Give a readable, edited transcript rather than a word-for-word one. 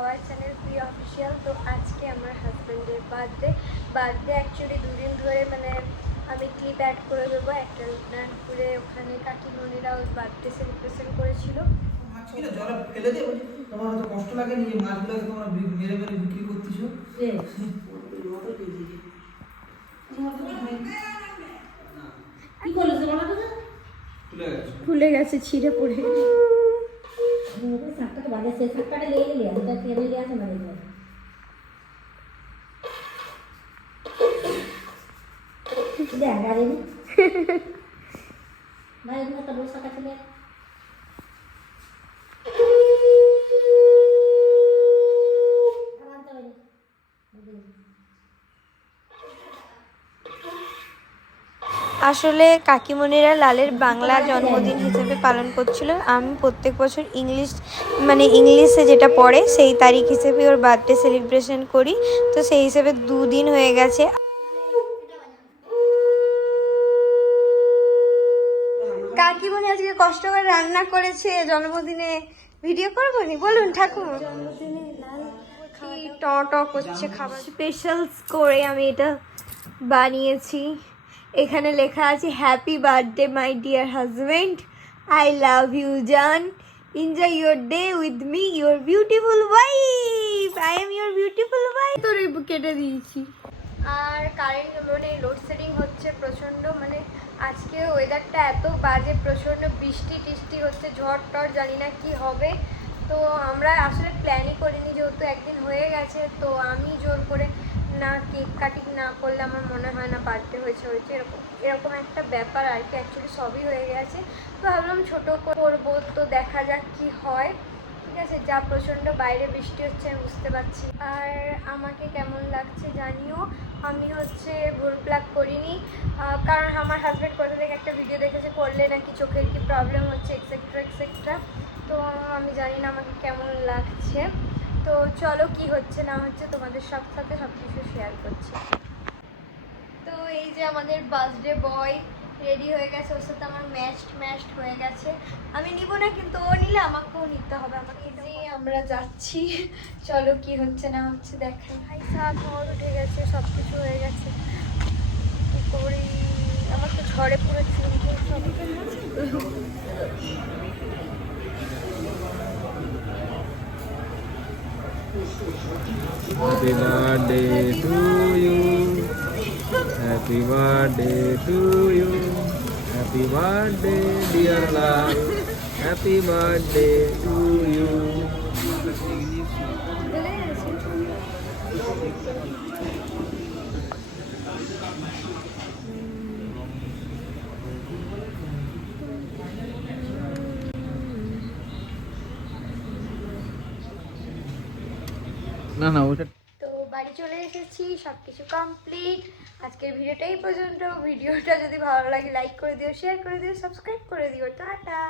Our channel প্রিয় official. তো আজকে আমার হাজব্যান্ডের বার্থডে অ্যাকচুয়ালি 2 দিন ধরে মানে আমি ক্লিপ অ্যাড করে দেবো একটা রূপনারায়ণপুরে, ওখানে কাকিমণিরা ওর বার্থডে সেলিব্রেশন করেছিল। মাছগুলো জলে ফেলে দিয়ে তোমার হয়তো কষ্ট লাগে নি, মাছগুলোকে তোমরা মেরে মেরে বিক্রি করতেছো। কি করলো ফুলে গেছে, ছিঁড়ে পড়ে শাকটাকে বাজে সেই শাকটাকে নিয়ে নিলে ওটা কেটে নিয়ে আসে মানে দেখ গাড়ি ভাই একটা বড় শাক আছে আসলে কাকিমণিরা লালের বাংলা জন্মদিন হিসেবে পালন করছিল। আমি প্রত্যেক বছর ইংলিশে যেটা পড়ে সেই তারিখ হিসেবে ওর বার্থডে সেলিব্রেশন করি। তো সেই হিসেবে 2 দিন হয়ে গেছে। কাকিমণি আজকে কষ্ট করে রান্না করেছে জন্মদিনে, ভিডিও করবো নি? বলুন ঠাকুর জন্মদিনে লাল কি ট করছে খাবার স্পেশাল করে আমি এটা বানিয়েছি। এখানে লেখা আছে happy birthday my dear husband, I love you জান, enjoy your day with me, your beautiful wife, I am your beautiful wife. তোর কেটে দিয়েছি। আর কারেন্ট মানে লোডশেডিং হচ্ছে প্রচণ্ড, মানে আজকে ওয়েদারটা এত বাজে, প্রচণ্ড বৃষ্টি টিষ্টি হচ্ছে, ঝড় টড় জানি না কি হবে। তো আমরা আসলে প্ল্যানই করিনি, যেহেতু একদিন হয়ে গেছে। তো আমি জোর করে না কেক কাটিং না করলে আমার মনে হয় না বার্থডে হয়েছে এরকম একটা ব্যাপার আর কি। অ্যাকচুয়ালি সবই হয়ে গেছে, তো ভাবলাম ছোটো করবো, তো দেখা যাক কি হয়। ঠিক আছে, যা প্রচণ্ড বাইরে বৃষ্টি হচ্ছে আমি বুঝতে পারছি। আর আমাকে কেমন লাগছে জানিও। আমি ভুল প্লাগ করিনি, কারণ আমার হাজব্যান্ড কোথা থেকে একটা ভিডিও দেখেছে, করলে নাকি চোখের কি প্রবলেম হচ্ছে এক্সেট্রা। তো আমি জানি না আমাকে কেমন লাগছে। তো চলো কি হচ্ছে না হচ্ছে তোমাদের সাথে সব কিছু শেয়ার করছি। তো এই যে আমাদের বার্থডে বয় রেডি হয়ে গেছে, ওর সাথে আমার ম্যাচড হয়ে গেছে। আমি নিব না, কিন্তু ও নিলে আমাকেও নিতে হবে। আমাকে যে আমরা যাচ্ছি, চলো কি হচ্ছে না হচ্ছে দেখাই। ভাই সাত ঝড় উঠে গেছে, সব কিছু হয়ে গেছে। কি করি, আমার তো ঝড়ে পুরো চুল সব। Happy birthday to you. Happy birthday to you. Happy birthday dear love. Happy birthday to you. না না ওটা তো বাড়ি চলে এসেছি, সব কিছু কমপ্লিট। আজকের ভিডিওটা এই পর্যন্ত। ভিডিওটা যদি ভালো লাগে লাইক করে দিও, শেয়ার করে দিও, সাবস্ক্রাইব করে দিও। টাটা।